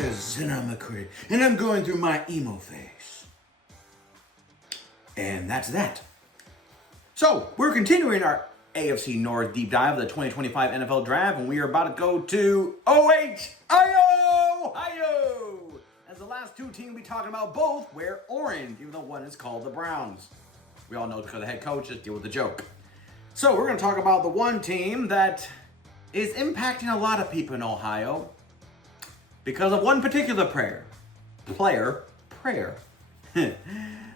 Cortes, and I'm a critic, and I'm going through my emo phase. And that's that. So, we're continuing our AFC North deep dive of the 2025 NFL Draft, and we are about to go to Ohio! As the last two teams we talking about both wear orange, even though one is called the Browns. We all know it's because the head coach, just deal with the joke. So, we're going to talk about the one team that is impacting a lot of people in Ohio because of one particular prayer.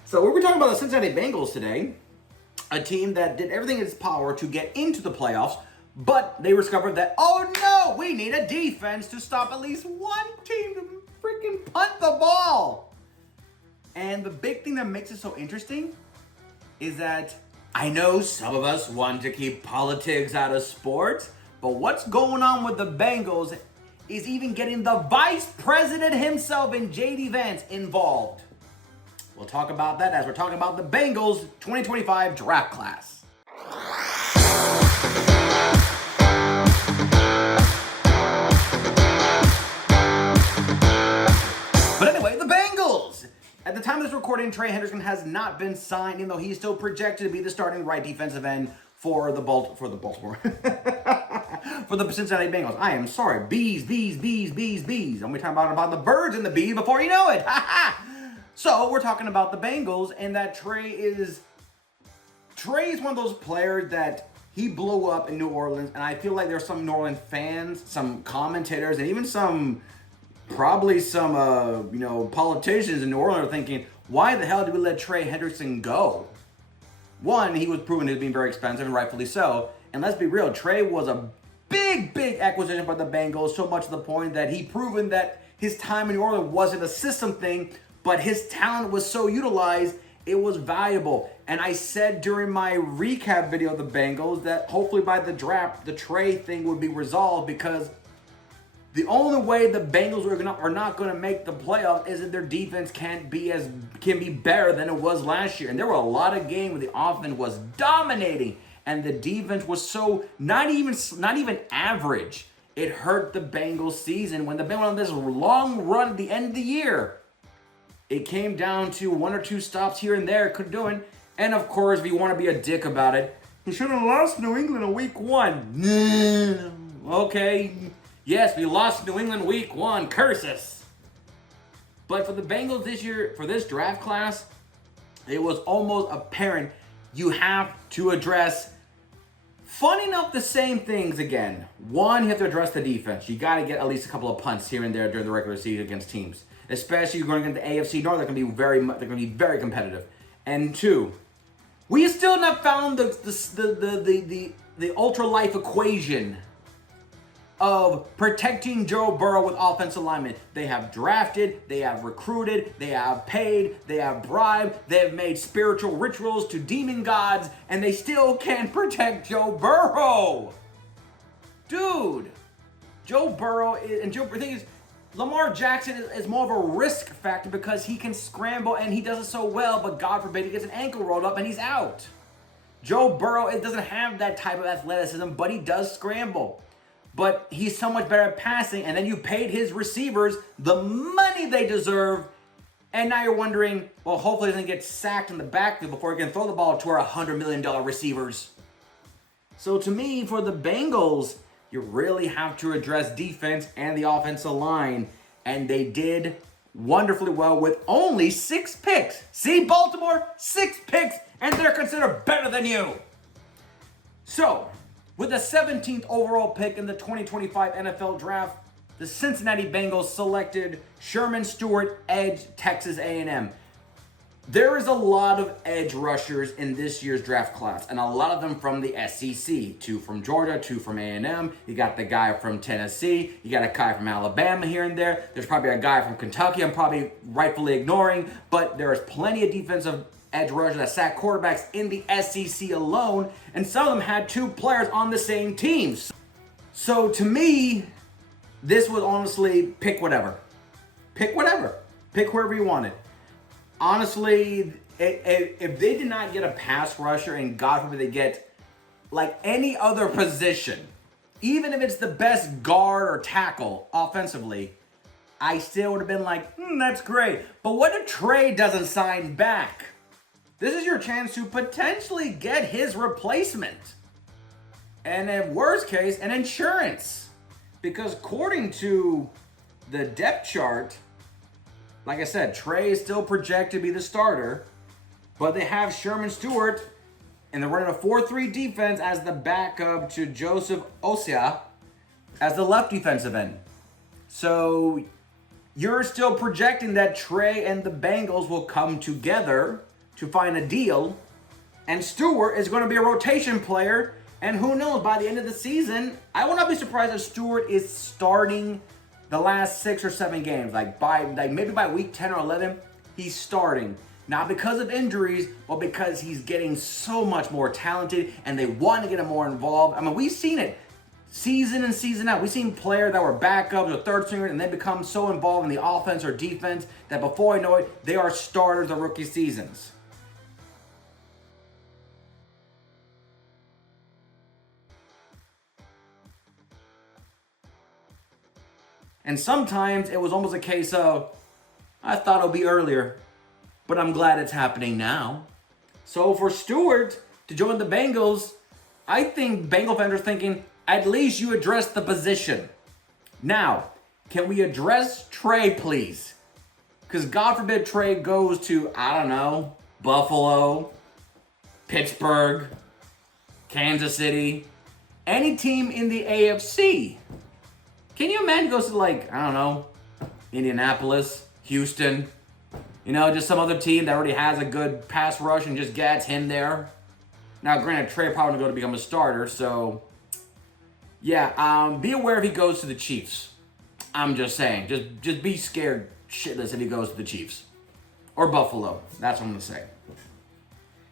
So we're talking about the Cincinnati Bengals today, a team that did everything in its power to get into the playoffs, but they discovered that, oh no, we need a defense to stop at least one team to freaking punt the ball. And the big thing that makes it so interesting is that I know some of us want to keep politics out of sports, but what's going on with the Bengals is even getting the vice president himself and J.D. Vance involved. We'll talk about that as we're talking about the Bengals 2025 draft class. But anyway, the Bengals! At the time of this recording, Trey Hendrickson has not been signed, even though he's still projected to be the starting right defensive end for the Baltimore. For the Cincinnati Bengals. I am sorry. Bees. I'm going to be talking about the birds and the bees before you know it. So, we're talking about the Bengals, and that Trey is one of those players that he blew up in New Orleans, and I feel like there's some New Orleans fans, some commentators, and even probably some politicians in New Orleans are thinking, why the hell did we let Trey Hendrickson go? One, he was proven to be very expensive, and rightfully so. And let's be real, Trey was a big acquisition by the Bengals, so much to the point that he proven that his time in New Orleans wasn't a system thing, but his talent was so utilized, it was valuable. And I said during my recap video of the Bengals that hopefully by the draft, the Trey thing would be resolved, because the only way the Bengals are not going to make the playoffs is that their defense can be better than it was last year. And there were a lot of games where the offense was dominating and the defense was so not even average. It hurt the Bengals season when the Bengals went on this long run at the end of the year. It came down to one or two stops here and there, could do it. And of course, if you want to be a dick about it, he should have lost New England in week 1. Okay. Yes, we lost New England week 1. Curse us. But for the Bengals this year, for this draft class, it was almost apparent you have to address, funny enough, the same things again. One, you have to address the defense. You got to get at least a couple of punts here and there during the regular season against teams. Especially you're going against the AFC North, they're going to be very competitive. And two, we still not found the ultra life equation of protecting Joe Burrow with offensive linemen. They have drafted, they have recruited, they have paid, they have bribed, they have made spiritual rituals to demon gods, and they still can't protect Joe Burrow. Dude, Joe Burrow the thing is, Lamar Jackson is more of a risk factor because he can scramble and he does it so well, but God forbid he gets an ankle rolled up and he's out. Joe Burrow, it doesn't have that type of athleticism, but he does scramble. But he's so much better at passing, and then you paid his receivers the money they deserve, and now you're wondering, well, hopefully he doesn't get sacked in the backfield before he can throw the ball to our $100 million receivers. So to me, for the Bengals, you really have to address defense and the offensive line, and they did wonderfully well with only 6 picks. See, Baltimore, 6 picks, and they're considered better than you. So, with the 17th overall pick in the 2025 NFL Draft, the Cincinnati Bengals selected Sherman Stewart, edge, Texas A&M. There is a lot of edge rushers in this year's draft class, and a lot of them from the SEC. 2 from Georgia, 2 from A&M. You got the guy from Tennessee. You got a guy from Alabama here and there. There's probably a guy from Kentucky I'm probably rightfully ignoring, but there is plenty of defensive edge rushers that sack quarterbacks in the SEC alone, and some of them had 2 players on the same teams. So to me, this was honestly pick whatever. Pick whatever. Pick whoever you wanted. Honestly, if they did not get a pass rusher, and God forbid they get like any other position, even if it's the best guard or tackle offensively, I still would have been like, that's great. But what if Trey doesn't sign back? This is your chance to potentially get his replacement. And in worst case, an insurance. Because according to the depth chart, like I said, Trey is still projected to be the starter. But they have Sherman Stewart, and they're running a 4-3 defense as the backup to Joseph Osia as the left defensive end. So you're still projecting that Trey and the Bengals will come together to find a deal. And Stewart is going to be a rotation player. And who knows, by the end of the season, I will not be surprised if Stewart is starting the last 6 or 7 games. Maybe by week 10 or 11, he's starting. Not because of injuries, but because he's getting so much more talented and they want to get him more involved. I mean, we've seen it season in, season out. We've seen players that were backups or third stringers and they become so involved in the offense or defense that before I know it, they are starters of rookie seasons. And sometimes it was almost a case of, I thought it'll be earlier, but I'm glad it's happening now. So for Stewart to join the Bengals, I think Bengal fans are thinking, at least you address the position. Now, can we address Trey, please? Because God forbid Trey goes to, I don't know, Buffalo, Pittsburgh, Kansas City, any team in the AFC. Can you imagine goes to I don't know, Indianapolis, Houston, just some other team that already has a good pass rush and just gets him there. Now, granted, Trey probably going to become a starter, so yeah, be aware if he goes to the Chiefs. I'm just saying, just be scared shitless if he goes to the Chiefs or Buffalo. That's what I'm going to say.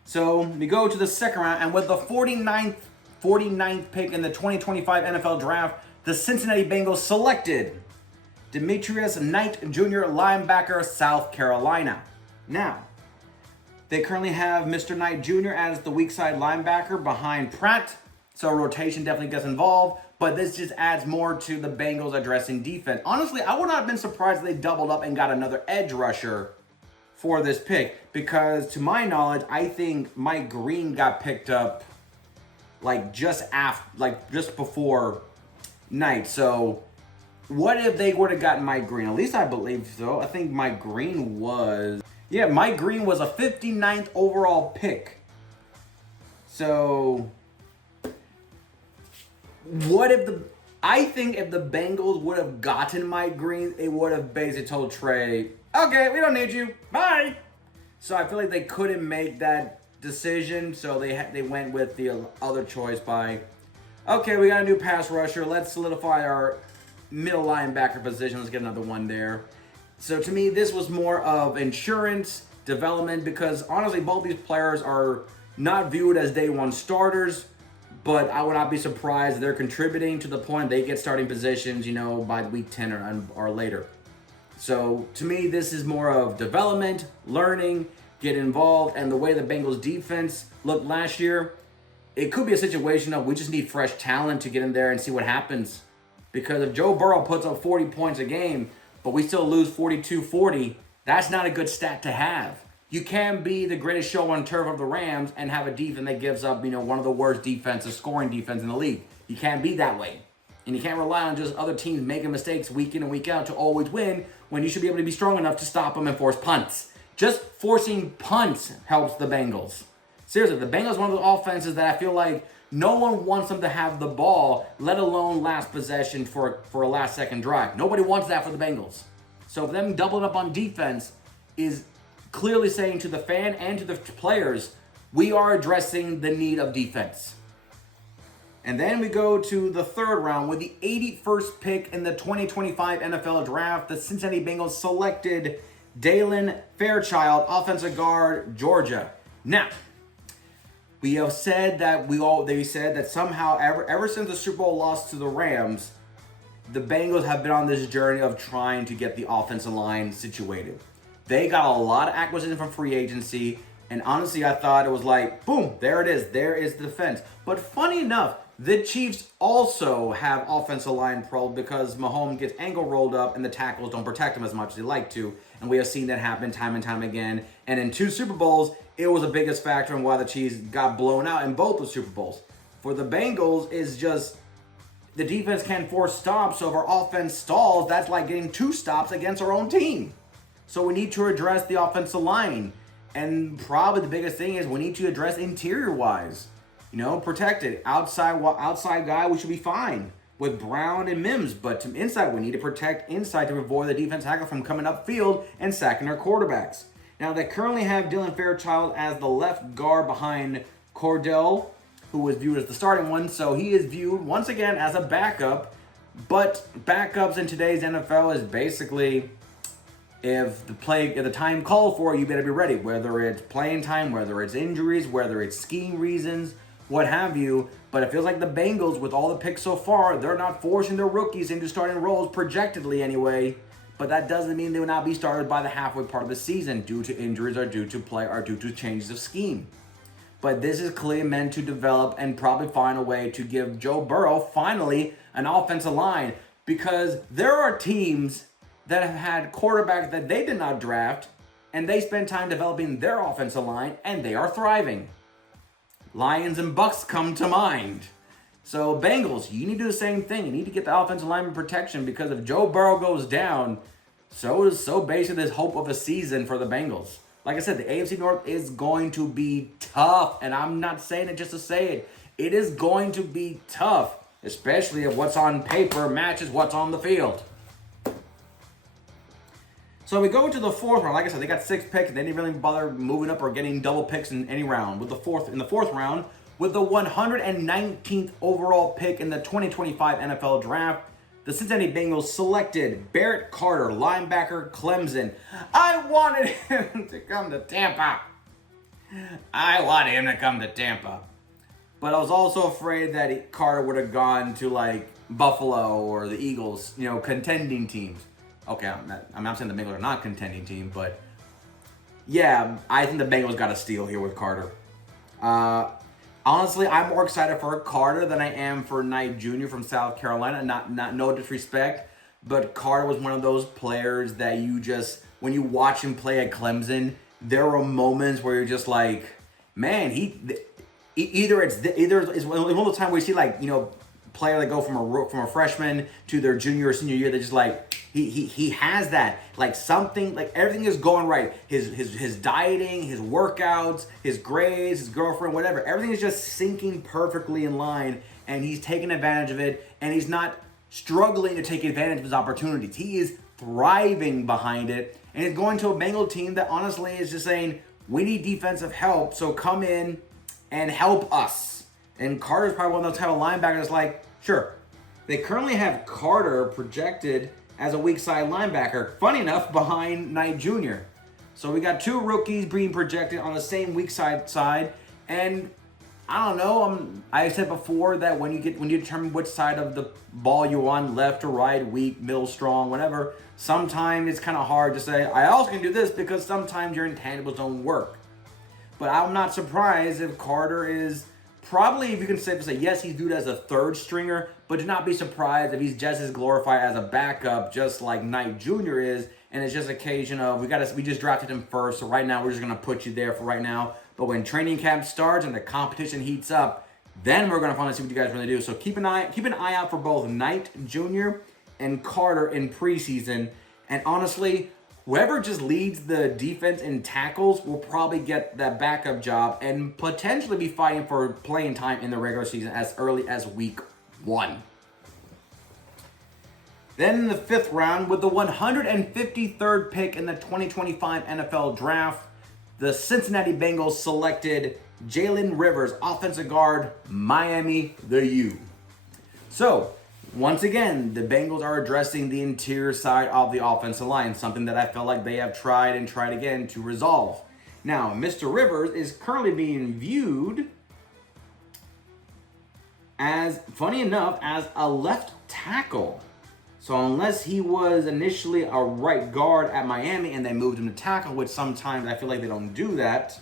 So we go to the second round, and with the 49th pick in the 2025 NFL Draft, the Cincinnati Bengals selected Demetrius Knight Jr., linebacker, South Carolina. Now, they currently have Mr. Knight Jr. as the weak side linebacker behind Pratt, so rotation definitely gets involved, but this just adds more to the Bengals addressing defense. Honestly, I would not have been surprised if they doubled up and got another edge rusher for this pick, because to my knowledge, I think Mike Green got picked up just before Knight. So what if they would have gotten Mike Green? At least I believe so. I think Mike Green was a 59th overall pick. So I think if the Bengals would have gotten Mike Green, they would have basically told Trey, okay, we don't need you, bye. So I feel like they couldn't make that decision, so they went with the other choice by, okay, we got a new pass rusher, let's solidify our middle linebacker position, let's get another one there. So to me, this was more of insurance development, because honestly, both these players are not viewed as day one starters, but I would not be surprised if they're contributing to the point they get starting positions, by week 10 or later. So to me, this is more of development, learning, get involved, and the way the Bengals defense looked last year, it could be a situation of we just need fresh talent to get in there and see what happens. Because if Joe Burrow puts up 40 points a game, but we still lose 42-40, that's not a good stat to have. You can be the greatest show on turf of the Rams and have a defense that gives up, one of the worst scoring defense in the league. You can't be that way. And you can't rely on just other teams making mistakes week in and week out to always win, when you should be able to be strong enough to stop them and force punts. Just forcing punts helps the Bengals. Seriously, the Bengals are one of the offenses that I feel like no one wants them to have the ball, let alone last possession for a last second drive. Nobody wants that for the Bengals. So them doubling up on defense is clearly saying to the fan and to the players, we are addressing the need of defense. And then we go to the third round with the 81st pick in the 2025 NFL Draft. The Cincinnati Bengals selected Dalen Fairchild, offensive guard, Georgia. Now, we have said that somehow ever since the Super Bowl loss to the Rams, the Bengals have been on this journey of trying to get the offensive line situated. They got a lot of acquisition from free agency, and honestly, I thought it was like, boom, there it is. There is the defense. But funny enough, The Chiefs also have offensive line problems because Mahomes gets ankle rolled up and the tackles don't protect him as much as they like to. And we have seen that happen time and time again. And in 2 Super Bowls, it was the biggest factor in why the Chiefs got blown out in both the Super Bowls. For the Bengals, is just the defense can't force stops, so if our offense stalls, that's like getting 2 stops against our own team. So we need to address the offensive line. And probably the biggest thing is we need to address interior-wise. Protect it. Outside guy, we should be fine with Brown and Mims. But to inside, we need to protect inside to avoid the defense tackle from coming upfield and sacking our quarterbacks. Now, they currently have Dylan Fairchild as the left guard behind Cordell, who was viewed as the starting one. So he is viewed, once again, as a backup. But backups in today's NFL is basically, if the time called for it, you better be ready. Whether it's playing time, whether it's injuries, whether it's scheme reasons, what have you. But it feels like the Bengals, with all the picks so far, they're not forcing their rookies into starting roles, projectedly anyway. But that doesn't mean they will not be started by the halfway part of the season due to injuries or due to play or due to changes of scheme. But this is clearly meant to develop and probably find a way to give Joe Burrow finally an offensive line, because there are teams that have had quarterbacks that they did not draft and they spend time developing their offensive line and they are thriving. Lions and Bucks come to mind. So Bengals, you need to do the same thing. You need to get the offensive lineman protection, because if Joe Burrow goes down, so basically there's hope of a season for the Bengals. Like I said, the AFC North is going to be tough, and I'm not saying it just to say it. It is going to be tough, especially if what's on paper matches what's on the field. So we go to the 4th round. Like I said, they got 6 picks. They didn't really bother moving up or getting double picks in any round. In the 4th round, with the 119th overall pick in the 2025 NFL Draft, the Cincinnati Bengals selected Barrett Carter, linebacker, Clemson. I wanted him to come to Tampa. But I was also afraid that Carter would have gone to like Buffalo or the Eagles, contending teams. Okay, I'm not saying the Bengals are not a contending team, but yeah, I think the Bengals got a steal here with Carter. Honestly, I'm more excited for Carter than I am for Knight Jr. from South Carolina. Not no disrespect, but Carter was one of those players that you just, when you watch him play at Clemson, there were moments where you're just like, man, either it's one of those times where you see player that go from a freshman to their junior or senior year, they're just like, he has that, like something, like everything is going right. His dieting, his workouts, his grades, his girlfriend, whatever, everything is just syncing perfectly in line, and he's taking advantage of it, and he's not struggling to take advantage of his opportunities. He is thriving behind it, and he's going to a Bengal team that honestly is just saying, we need defensive help, so come in and help us. And Carter's probably one of those type of linebackers that's like, sure. They currently have Carter projected as a weak side linebacker, funny enough, behind Knight Jr. So we got 2 rookies being projected on the same weak side, and I don't know. I said before that when you determine which side of the ball you're on, left or right, weak, middle, strong, whatever, sometimes it's kind of hard to say, I also can do this, because sometimes your intangibles don't work. But I'm not surprised if Carter is probably, if you can say yes, he's viewed as a 3rd stringer, but do not be surprised if he's just as glorified as a backup, just like Knight Jr. is, and it's just an occasion of, we just drafted him first, so right now we're just going to put you there for right now. But when training camp starts and the competition heats up, then we're going to finally see what you guys really do. So keep an eye out for both Knight Jr. and Carter in preseason. And honestly, whoever just leads the defense in tackles will probably get that backup job and potentially be fighting for playing time in the regular season as early as week 1. Then in the 5th round, with the 153rd pick in the 2025 NFL Draft, the Cincinnati Bengals selected Jalen Rivers, offensive guard, Miami, the U. So, once again, the Bengals are addressing the interior side of the offensive line, something that I felt like they have tried and tried again to resolve. Now, Mr. Rivers is currently being viewed as, funny enough, as a left tackle. So unless he was initially a right guard at Miami and they moved him to tackle, which sometimes I feel like they don't do that,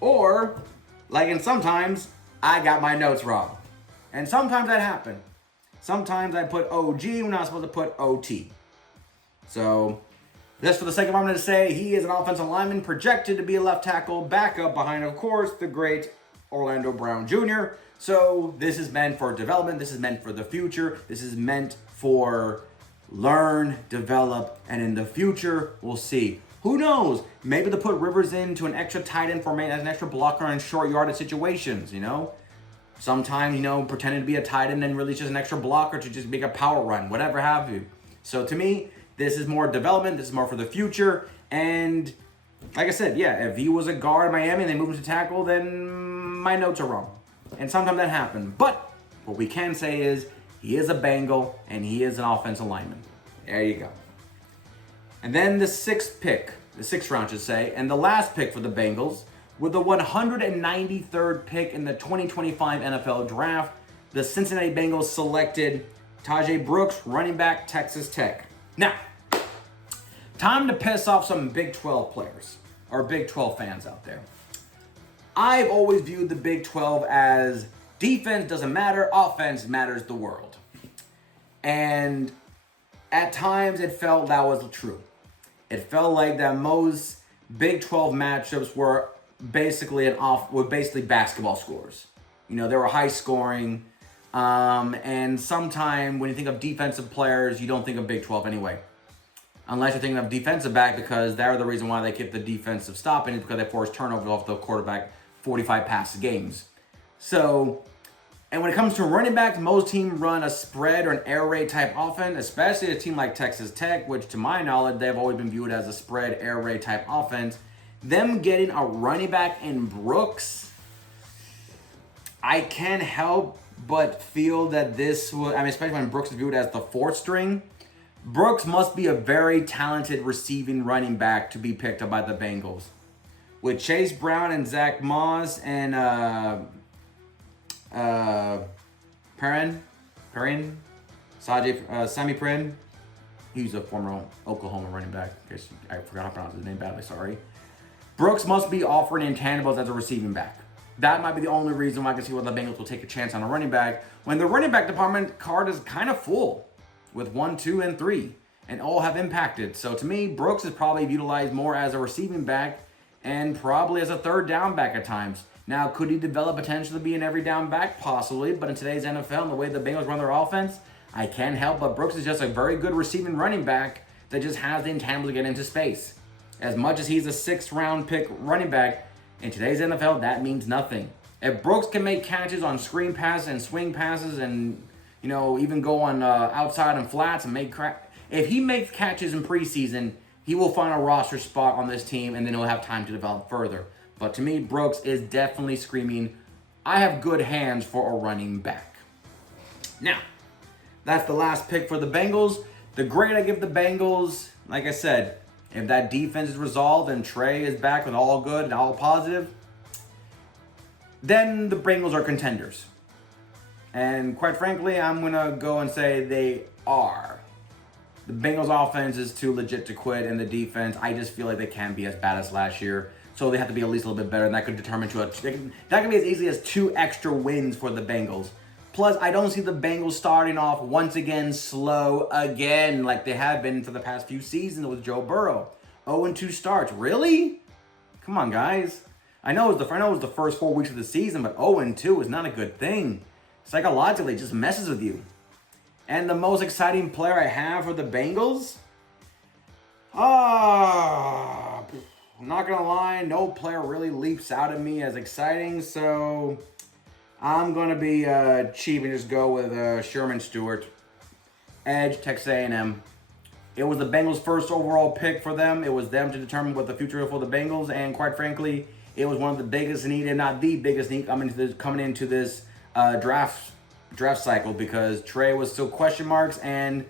or, like in sometimes, I got my notes wrong. And sometimes that happens. Sometimes I put OG when I was supposed to put OT. So, just for the sake of I'm going to say, he is an offensive lineman projected to be a left tackle, backup behind, of course, the great Orlando Brown Jr. So, this is meant for development. This is meant for the future. This is meant for learn, develop, and in the future, we'll see. Who knows? Maybe they'll put Rivers into an extra tight end formation as an extra blocker in short yardage situations, you know? Sometimes, pretending to be a tight end and really just an extra blocker to just make a power run, whatever have you. So to me, this is more development. This is more for the future. And like I said, yeah, if he was a guard in Miami and they moved him to tackle, then my notes are wrong. And sometimes that happens. But what we can say is he is a Bengal and he is an offensive lineman. There you go. And then the sixth round, I should say, and the last pick for the Bengals, with the 193rd pick in the 2025 NFL Draft, the Cincinnati Bengals selected Tajay Brooks, running back, Texas Tech. Now, time to piss off some Big 12 players, or Big 12 fans out there. I've always viewed the Big 12 as defense doesn't matter, offense matters the world. And at times it felt that was true. It felt like that most Big 12 matchups were basically basketball scores. They were high scoring. And sometimes when you think of defensive players, you don't think of Big 12 anyway. Unless you're thinking of defensive back, because they're the reason why they keep the defensive stopping is because they force turnovers off the quarterback 45 pass games. So, and when it comes to running backs, most teams run a spread or an air raid type offense, especially a team like Texas Tech, which to my knowledge, they've always been viewed as a spread air raid type offense. Them getting a running back in Brooks, I can't help but feel that this would, especially when Brooks is viewed as the fourth string, Brooks must be a very talented receiving running back to be picked up by the Bengals. With Chase Brown and Zach Moss and Sami Perrin. He's a former Oklahoma running back. I forgot how to pronounce his name badly, sorry. Brooks must be offering intangibles as a receiving back. That might be the only reason why I can see why the Bengals will take a chance on a running back when the running back department card is kind of full with 1, 2, and 3 and all have impacted. So to me, Brooks is probably utilized more as a receiving back and probably as a third down back at times. Now, could he develop potential to be an every down back? Possibly, but in today's NFL and the way the Bengals run their offense, I can't help but Brooks is just a very good receiving running back that just has the intangible to get into space. As much as he's a 6th round pick running back, in today's NFL, that means nothing. If Brooks can make catches on screen passes and swing passes and, even go on outside and flats and if he makes catches in preseason, he will find a roster spot on this team and then he'll have time to develop further. But to me, Brooks is definitely screaming, I have good hands for a running back. Now, that's the last pick for the Bengals. The grade I give the Bengals, like I said, if that defense is resolved and Trey is back with all good and all positive, then the Bengals are contenders. And quite frankly, I'm going to go and say they are. The Bengals offense is too legit to quit, and the defense, I just feel like they can't be as bad as last year. So they have to be at least a little bit better, and that could determine that could be as easy as 2 extra wins for the Bengals. Plus, I don't see the Bengals starting off once again slow again like they have been for the past few seasons with Joe Burrow. 0-2 starts. Really? Come on, guys. I know it was the first 4 weeks of the season, but 0-2 is not a good thing. Psychologically, it just messes with you. And the most exciting player I have for the Bengals? I'm not going to lie, no player really leaps out at me as exciting, so I'm going to be cheap and just go with Sherman Stewart. Edge, Texas A&M. It was the Bengals' first overall pick for them. It was them to determine what the future for the Bengals, and quite frankly, it was one of the biggest need, if not the biggest need, coming into this draft cycle, because Trey was still question marks, and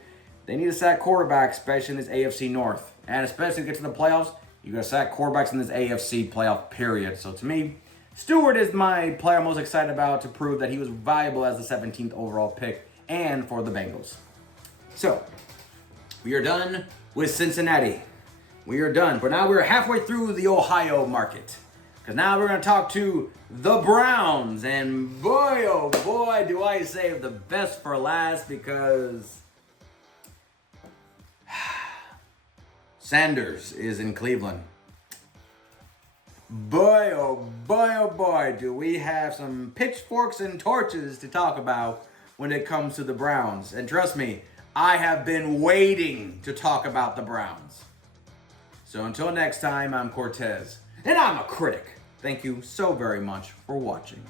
they need to sack quarterbacks, especially in this AFC North. And especially to get to the playoffs, you got to sack quarterbacks in this AFC playoff period. So to me, Stewart is my player I'm most excited about to prove that he was valuable as the 17th overall pick and for the Bengals. So, we are done with Cincinnati. We are done. But now we're halfway through the Ohio market. Because now we're going to talk to the Browns. And boy, oh boy, do I save the best for last, because Sanders is in Cleveland. Boy, oh boy, do we have some pitchforks and torches to talk about when it comes to the Browns. And trust me, I have been waiting to talk about the Browns. So until next time, I'm Cortez, and I'm a critic. Thank you so very much for watching.